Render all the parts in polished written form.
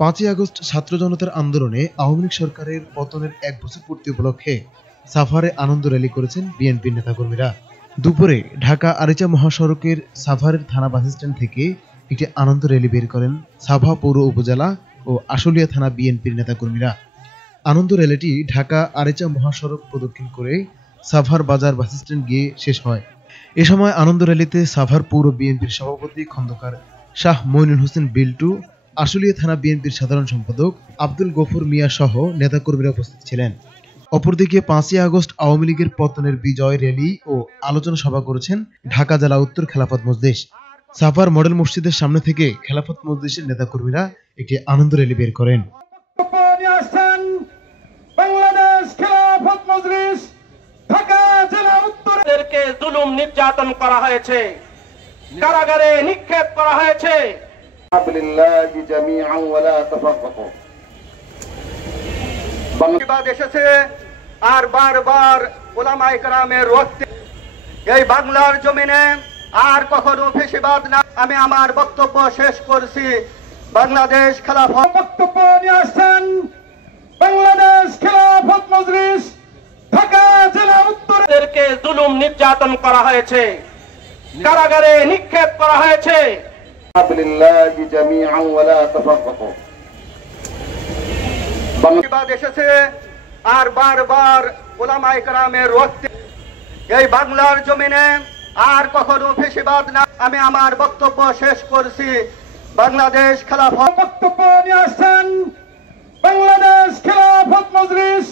5ই August ছাত্র জনতার আন্দোলনে আওয়ামী লীগ সরকারের পতনের 1 বছর পূর্তি উপলক্ষে সাভারে আনন্দ র্যালি করেছেন বিএনপির নেতাকর্মীরা। দুপুরে ঢাকা আরিচা মহাসড়কের সাভারের থানা বাসস্ট্যান্ড থেকে একটি আনন্দ র্যালি বের করেন সাভার পৌর উপজেলা ও আশুলিয়া থানা বিএনপির নেতাকর্মীরা। আনন্দ র্যালিটি ঢাকা আরিচা মহাসড়ক প্রদক্ষিণ করে সাভার বাজার বাসস্ট্যান্ড গিয়ে শেষ হয়। এ সময় আনন্দ র্যালিতে সাভার পৌর বিএনপির সভাপতি খন্দকার শাহ মইনুল হোসেন বিল্টু, আশুলিয়া থানা বিএনপির সাধারণ সম্পাদক আব্দুল গফুর মিয়া সহ নেতাকর্মীরা উপস্থিত ছিলেন। অপরদিকে 5ই আগস্ট আওয়ামী লীগের পতনের বিজয় র্যালি ও আলোচনা সভা করেছেন ঢাকা জেলা উত্তর খেলাফত মজলিস। সাভার মডেল মসজিদের সামনে থেকে খেলাফত মজলিসের নেতাকর্মীরা একটি আনন্দ র্যালি বের করেন। বাংলাদেশ খেলাফত মজলিস ঢাকা জেলা উত্তরকে জুলুম নির্যাতন করা হয়েছে, কারাগারে নিক্ষেপ করা হয়েছে। বিল্লাহি জামিআন ওয়া লা তাফাররাকু। বাংলাদেশ এসেছে আর বারবার উলামায়ে কেরামের রক্তে এই বাংলার জমিনে আর কখনো ফ্যাসিবাদ না। আমি আমার বক্তব্য শেষ করছি। বাংলাদেশ খেলাফত বক্তব্য নিয়ে আসছেন বাংলাদেশ খেলাফত মজলিস ঢাকা জেলা উত্তরকে জুলুম নির্যাতন করা হয়েছে, কারাগারে নিক্ষেপ করা হয়েছে। বিল্লাহি জামিআন ওয়া লা তাফাররাকু। বাংলাদেশ এসেছে আর বারবার উলামায়ে কেরামের রক্তে এই বাংলার জমিনে আর কখনো ফ্যাসিবাদ না। আমি আমার বক্তব্য শেষ করছি। বাংলাদেশ খেলাফত বক্তব্য নিয়ে আসছেন বাংলাদেশ খেলাফত মজলিস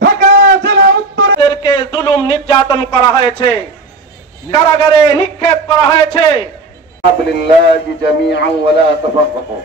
ঢাকা জেলা উত্তরকে জুলুম নির্যাতন করা হয়েছে, কারাগারে নিক্ষেপ করা হয়েছে। বিল্লাহি জামিআন ওয়া লা তাফাররাকু।